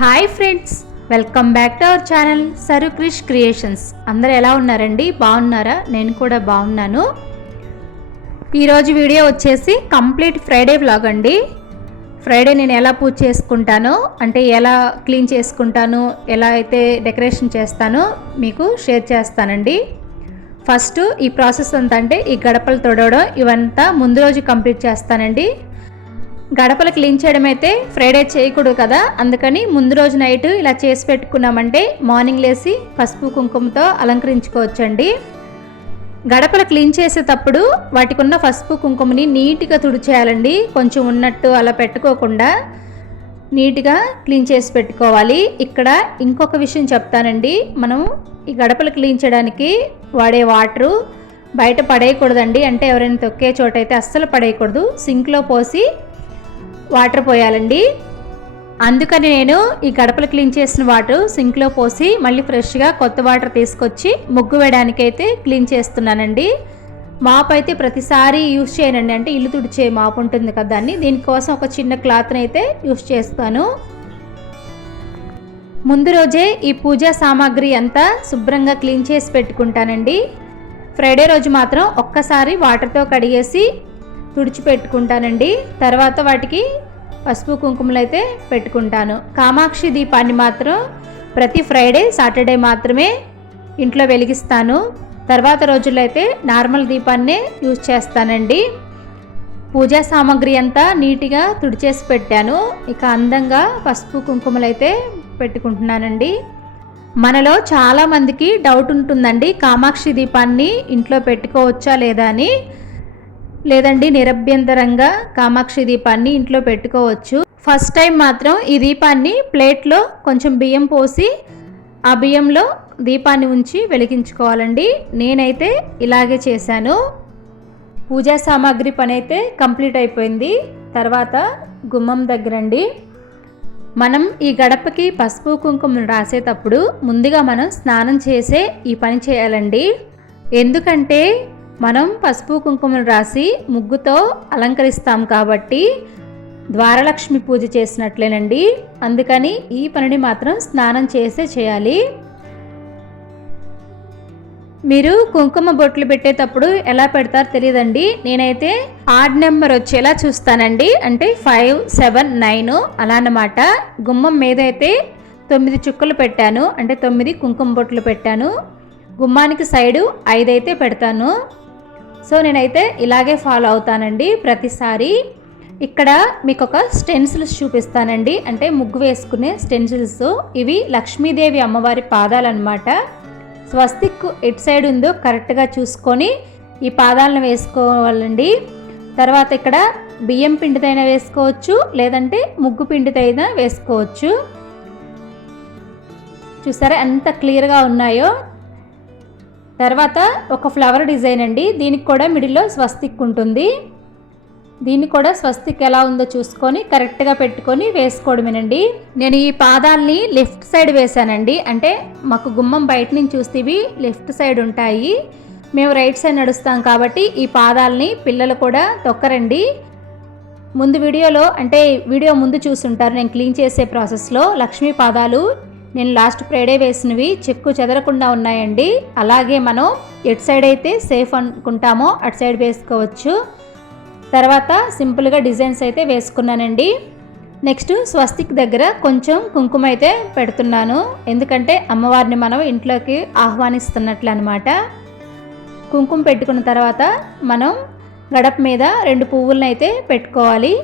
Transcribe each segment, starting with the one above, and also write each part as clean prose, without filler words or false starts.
Hi friends, welcome back to our channel Saru Krish creations. అందరూ ఎలా ఉన్నారండి? బాగున్నారా? నేను కూడా బాగున్నాను. ఈరోజు వీడియో వచ్చేసి కంప్లీట్ ఫ్రైడే వ్లాగ్ అండి. ఫ్రైడే నేను ఎలా పూజ చేసుకుంటానో, అంటే ఎలా క్లీన్ చేసుకుంటాను, ఎలా అయితే డెకరేషన్ చేస్తానో మీకు షేర్ చేస్తానండి. ఫస్ట్ ఈ ప్రాసెస్ అంతా అంటే ఈ గడపలు తొడవడం ఇవంతా ముందు రోజు కంప్లీట్ చేస్తానండి. గడపలు క్లీన్ చేయడం అయితే ఫ్రైడే చేయకూడదు కదా, అందుకని ముందు రోజు నైట్ ఇలా చేసి పెట్టుకున్నామంటే మార్నింగ్ లేసి పసుపు కుంకుమతో అలంకరించుకోవచ్చండి. గడపలు క్లీన్ చేసేటప్పుడు వాటికి ఉన్న పసుపు కుంకుమని నీట్గా తుడిచేయాలండి. కొంచెం ఉన్నట్టు అలా పెట్టుకోకుండా నీట్గా క్లీన్ చేసి పెట్టుకోవాలి. ఇక్కడ ఇంకొక విషయం చెప్తానండి. మనం ఈ గడపలు క్లీన్ చేయడానికి వాడే వాటరు బయట పడేయకూడదండి. అంటే ఎవరైనా తొక్కే చోట అయితే అస్సలు పడేయకూడదు. సింక్లో పోసి వాటర్ పోయాలండి. అందుకని నేను ఈ గడపలు క్లీన్ చేసిన వాటర్ సింక్లో పోసి మళ్ళీ ఫ్రెష్గా కొత్త వాటర్ తీసుకొచ్చి ముగ్గు వేయడానికైతే క్లీన్ చేస్తున్నానండి. మాప్ అయితే ప్రతిసారి యూజ్ చేయనండి, అంటే ఇల్లు తుడిచే మాప్ ఉంటుంది కదా, దాన్ని దీనికోసం ఒక చిన్న క్లాత్ని అయితే యూజ్ చేస్తాను. ముందు రోజే ఈ పూజా సామాగ్రి అంతా శుభ్రంగా క్లీన్ చేసి పెట్టుకుంటానండి. ఫ్రైడే రోజు మాత్రం ఒక్కసారి వాటర్తో కడిగేసి తుడిచిపెట్టుకుంటానండి. తర్వాత వాటికి పసుపు కుంకుమలు అయితే పెట్టుకుంటాను. కామాక్షి దీపాన్ని మాత్రం ప్రతి ఫ్రైడే సాటర్డే మాత్రమే ఇంట్లో వెలిగిస్తాను. తర్వాత రోజుల్లో అయితే నార్మల్ దీపాన్నే యూజ్ చేస్తానండి. పూజా సామాగ్రి అంతా నీట్గా తుడిచేసి పెట్టాను. ఇక అందంగా పసుపు కుంకుమలు అయితే పెట్టుకుంటున్నానండి. మనలో చాలామందికి డౌట్ ఉంటుందండి, కామాక్షి దీపాన్ని ఇంట్లో పెట్టుకోవచ్చా లేదా అని. లేదండి, నిరభ్యంతరంగా కామాక్షి దీపాన్ని ఇంట్లో పెట్టుకోవచ్చు. ఫస్ట్ టైం మాత్రం ఈ దీపాన్ని ప్లేట్లో కొంచెం బియ్యం పోసి ఆ బియ్యంలో దీపాన్ని ఉంచి వెలిగించుకోవాలండి. నేనైతే ఇలాగే చేశాను. పూజా సామాగ్రి పని అయితే కంప్లీట్ అయిపోయింది. తర్వాత గుమ్మం దగ్గరండి, మనం ఈ గడపకి పసుపు కుంకుమను రాసేటప్పుడు ముందుగా మనం స్నానం చేసే ఈ పని చేయాలండి. ఎందుకంటే మనం పసుపు కుంకుమను రాసి ముగ్గుతో అలంకరిస్తాం కాబట్టి ద్వారలక్ష్మి పూజ చేసినట్లేనండి. అందుకని ఈ పనిని మాత్రం స్నానం చేసే చేయాలి. మీరు కుంకుమ బొట్లు పెట్టేటప్పుడు ఎలా పెడతారో తెలియదండి. నేనైతే ఆడ్ నెంబర్ వచ్చేలా చూస్తానండి, అంటే 5, 7, 9 అలా అన్నమాట. గుమ్మం మీద అయితే 9 చుక్కలు పెట్టాను, అంటే 9 కుంకుమ బొట్లు పెట్టాను. గుమ్మానికి సైడు 5 అయితే పెడతాను. సో నేనైతే ఇలాగే ఫాలో అవుతానండి ప్రతిసారి. ఇక్కడ మీకు ఒక స్టెన్సిల్స్ చూపిస్తానండి, అంటే ముగ్గు వేసుకునే స్టెన్సిల్స్. ఇవి లక్ష్మీదేవి అమ్మవారి పాదాలన్నమాట. స్వస్తిక్ ఎటు సైడ్ ఉందో కరెక్ట్గా చూసుకొని ఈ పాదాలను వేసుకోవాలండి. తర్వాత ఇక్కడ బియ్యం పిండితైనా వేసుకోవచ్చు, లేదంటే ముగ్గు పిండితైనా వేసుకోవచ్చు. చూసారా ఎంత క్లియర్గా ఉన్నాయో. తర్వాత ఒక ఫ్లవర్ డిజైన్ అండి, దీనికి కూడా మిడిల్లో స్వస్తిక్ ఉంటుంది. దీన్ని కూడా స్వస్తిక్ ఎలా ఉందో చూసుకొని కరెక్ట్గా పెట్టుకొని వేసుకోవడమేనండి. నేను ఈ పాదాలని లెఫ్ట్ సైడ్ వేసానండి, అంటే మాకు గుమ్మం బయట నుంచి చూస్తే ఇవి లెఫ్ట్ సైడ్ ఉంటాయి. మేము రైట్ సైడ్ నడుస్తాం కాబట్టి ఈ పాదాలని పిల్లలు కూడా తొక్కరండి. ముందు వీడియోలో, అంటే వీడియో ముందు చూసుంటారు నేను క్లీన్ చేసే ప్రాసెస్లో, లక్ష్మీ పాదాలు నేను లాస్ట్ ఫ్రైడే వేసినవి చెక్కు చెదరకుండా ఉన్నాయండి. అలాగే మనం ఎటు సైడ్ అయితే సేఫ్ అనుకుంటామో అటు సైడ్ వేసుకోవచ్చు. తర్వాత సింపుల్గా డిజైన్స్ అయితే వేసుకున్నానండి. నెక్స్ట్ స్వస్తిక్ దగ్గర కొంచెం కుంకుమ అయితే పెడుతున్నాను, ఎందుకంటే అమ్మవారిని మనం ఇంట్లోకి ఆహ్వానిస్తున్నట్లు అనమాట. కుంకుమ పెట్టుకున్న తర్వాత మనం గడప మీద 2 పువ్వులను అయితే పెట్టుకోవాలి.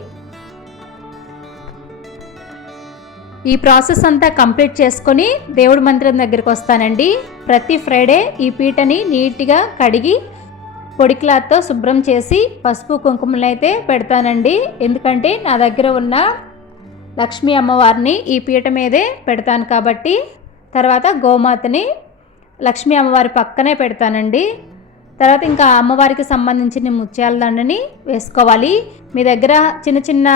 ఈ ప్రాసెస్ అంతా కంప్లీట్ చేసుకొని దేవుడి మందిరం దగ్గరికి వస్తానండి. ప్రతి ఫ్రైడే ఈ పీటని నీట్గా కడిగి పొడి క్లాత్తో శుభ్రం చేసి పసుపు కుంకుమలు అయితే పెడతానండి. ఎందుకంటే నా దగ్గర ఉన్న లక్ష్మీ అమ్మవారిని ఈ పీట మీదే పెడతాను కాబట్టి. తర్వాత గోమాతని లక్ష్మీ అమ్మవారి పక్కనే పెడతానండి. తర్వాత ఇంకా అమ్మవారికి సంబంధించిన ముత్యాల దండని వేసుకోవాలి. మీ దగ్గర చిన్న చిన్న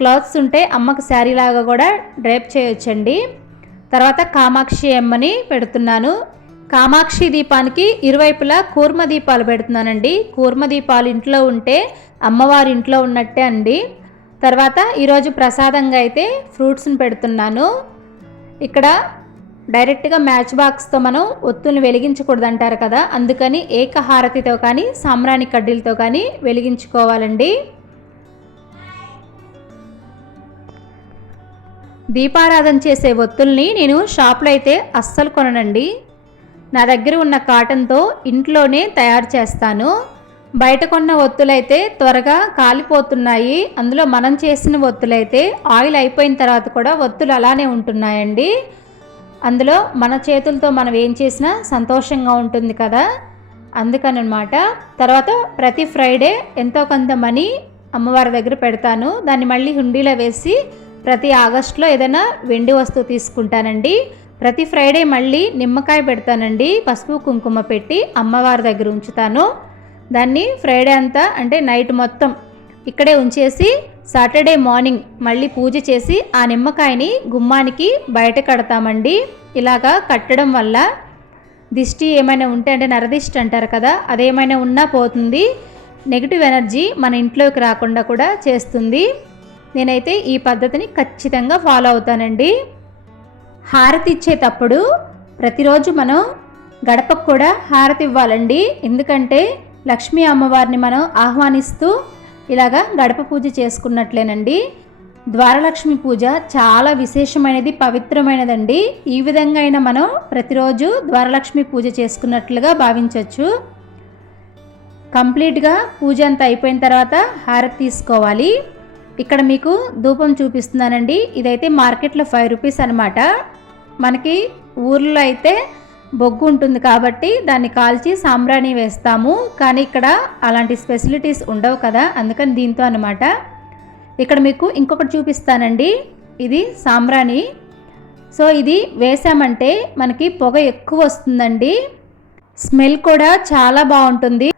క్లాత్స్ ఉంటే అమ్మకు శారీ లాగా కూడా డ్రైప్ చేయొచ్చండి. తర్వాత కామాక్షి అమ్మని పెడుతున్నాను. కామాక్షి దీపానికి ఇరువైపులా కూర్మ దీపాలు పెడుతున్నానండి. కూర్మ దీపాలు ఇంట్లో ఉంటే అమ్మవారి ఇంట్లో ఉన్నట్టే అండి. తర్వాత ఈరోజు ప్రసాదంగా అయితే ఫ్రూట్స్ని పెడుతున్నాను. ఇక్కడ డైరెక్ట్గా మ్యాచ్ బాక్స్తో మనం ఒత్తుల్ని వెలిగించకూడదు అంటారు కదా, అందుకని ఏకహారతితో కానీ సాంబ్రాణి కడ్డీలతో కానీ వెలిగించుకోవాలండి. దీపారాధన చేసే ఒత్తుల్ని నేను షాప్లో అయితే అస్సలు కొననండి. నా దగ్గర ఉన్న కాటన్తో ఇంట్లోనే తయారు చేస్తాను. బయట కొన్న ఒత్తులైతే త్వరగా కాలిపోతున్నాయి. అందులో మనం చేసిన ఒత్తులైతే ఆయిల్ అయిపోయిన తర్వాత కూడా ఒత్తులు అలానే ఉంటున్నాయండి. అందులో మన చేతులతో మనం ఏం చేసినా సంతోషంగా ఉంటుంది కదా, అందుకని అన్నమాట. తర్వాత ప్రతి ఫ్రైడే ఎంతో కొంత మనీ అమ్మవారి దగ్గర పెడతాను. దాన్ని మళ్ళీ హుండీలో వేసి ప్రతి ఆగస్టులో ఏదైనా వెండి వస్తువు తీసుకుంటానండి. ప్రతి ఫ్రైడే మళ్ళీ నిమ్మకాయ పెడతానండి, పసుపు కుంకుమ పెట్టి అమ్మవారి దగ్గర ఉంచుతాను. దాన్ని ఫ్రైడే అంతా అంటే నైట్ మొత్తం ఇక్కడే ఉంచేసి సాటర్డే మార్నింగ్ మళ్ళీ పూజ చేసి ఆ నిమ్మకాయని గుమ్మానికి బయట కడతామండి. ఇలాగా కట్టడం వల్ల దిష్టి ఏమైనా ఉంటే, అంటే నరదిష్టి అంటారు కదా, అదేమైనా ఉన్నా పోతుంది. నెగిటివ్ ఎనర్జీ మన ఇంట్లోకి రాకుండా కూడా చేస్తుంది. నేనైతే ఈ పద్ధతిని ఖచ్చితంగా ఫాలో అవుతానండి. హారతి ఇచ్చేటప్పుడు ప్రతిరోజు మనం గడపకు కూడా హారతి ఇవ్వాలండి. ఎందుకంటే లక్ష్మీ అమ్మవారిని మనం ఆహ్వానిస్తూ ఇలాగా గడప పూజ చేసుకున్నట్లేనండి. ద్వారలక్ష్మి పూజ చాలా విశేషమైనది, పవిత్రమైనదండి. ఈ విధంగా అయినా మనం ప్రతిరోజు ద్వారలక్ష్మి పూజ చేసుకున్నట్లుగా భావించవచ్చు. కంప్లీట్గా పూజ అంతా అయిపోయిన తర్వాత హారతి తీసుకోవాలి. ఇక్కడ మీకు ధూపం చూపిస్తున్నానండి. ఇదైతే మార్కెట్లో 5 రూపీస్ అనమాట. మనకి ఊర్లో అయితే బొగ్గు ఉంటుంది కాబట్టి దాన్ని కాల్చి సాంబ్రాణి వేస్తాము. కానీ ఇక్కడ అలాంటి ఫెసిలిటీస్ ఉండవు కదా, అందుకని దీంతో అనమాట. ఇక్కడ మీకు ఇంకొకటి చూపిస్తానండి. ఇది సాంబ్రాణి. సో ఇది వేసామంటే మనకి పొగ ఎక్కువ వస్తుందండి, స్మెల్ కూడా చాలా బాగుంటుంది.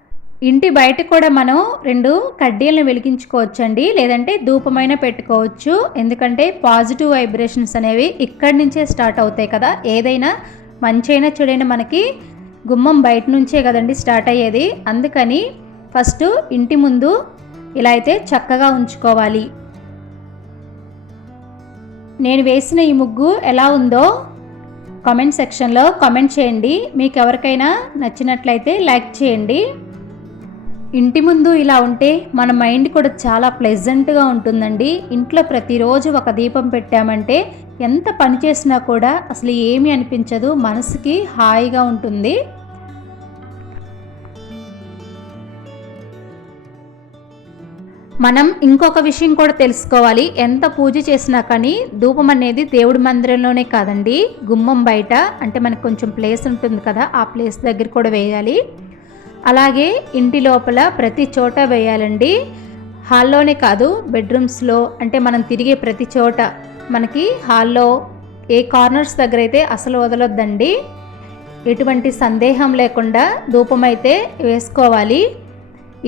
ఇంటి బయట కూడా మనం 2 కడ్డీలను వెలిగించుకోవచ్చండి, లేదంటే ధూపమైన పెట్టుకోవచ్చు. ఎందుకంటే పాజిటివ్ వైబ్రేషన్స్ అనేవి ఇక్కడి నుంచే స్టార్ట్ అవుతాయి కదా. ఏదైనా మంచైనా చెడైనా మనకి గుమ్మం బయట నుంచే కదండి స్టార్ట్ అయ్యేది. అందుకని ఫస్ట్ ఇంటి ముందు ఇలా అయితే చక్కగా ఉంచుకోవాలి. నేను వేసిన ఈ ముగ్గు ఎలా ఉందో కామెంట్ సెక్షన్లో కామెంట్ చేయండి. మీకు ఎవరికైనా నచ్చినట్లయితే లైక్ చేయండి. ఇంటి ముందు ఇలా ఉంటే మన మైండ్ కూడా చాలా ప్లెజెంట్గా ఉంటుందండి. ఇంట్లో ప్రతిరోజు ఒక దీపం పెట్టామంటే ఎంత పని చేసినా కూడా అసలు ఏమీ అనిపించదు, మనసుకి హాయిగా ఉంటుంది. మనం ఇంకొక విషయం కూడా తెలుసుకోవాలి. ఎంత పూజ చేసినా కానీ ధూపం అనేది దేవుడి మందిరంలోనే కాదండి, గుమ్మం బయట, అంటే మనకు కొంచెం ప్లేస్ ఉంటుంది కదా, ఆ ప్లేస్ దగ్గర కూడా వేయాలి. అలాగే ఇంటి లోపల ప్రతి చోట వేయాలండి. హాల్లోనే కాదు, బెడ్రూమ్స్లో, అంటే మనం తిరిగే ప్రతి చోట, మనకి హాల్లో ఏ కార్నర్స్ దగ్గర అయితే అసలు వదలొద్దండి. ఎటువంటి సందేహం లేకుండా ధూపం అయితే వేసుకోవాలి.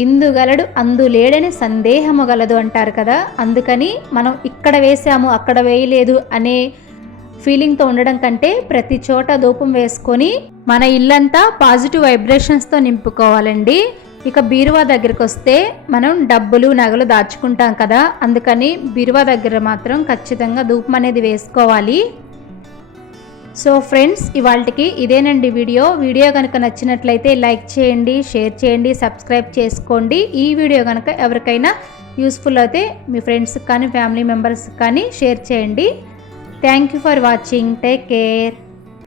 ఇందుగలడు అందు లేడని సందేహము గలదు అంటారు కదా, అందుకని మనం ఇక్కడ వేసాము అక్కడ వేయలేదు అనే ఫీలింగ్తో ఉండడం కంటే ప్రతి చోట ధూపం వేసుకొని మన ఇల్లంతా పాజిటివ్ వైబ్రేషన్స్తో నింపుకోవాలండి. ఇక బీరువా దగ్గరికి వస్తే మనం డబ్బులు నగలు దాచుకుంటాం కదా, అందుకని బీరువా దగ్గర మాత్రం ఖచ్చితంగా ధూపం అనేది వేసుకోవాలి. సో ఫ్రెండ్స్, ఇవాళకి ఇదేనండి వీడియో కనుక నచ్చినట్లయితే లైక్ చేయండి, షేర్ చేయండి, సబ్స్క్రైబ్ చేసుకోండి. ఈ వీడియో కనుక ఎవరికైనా యూస్ఫుల్ అయితే మీ ఫ్రెండ్స్కి కానీ ఫ్యామిలీ మెంబర్స్కి కానీ షేర్ చేయండి. Thank you for watching. Take care.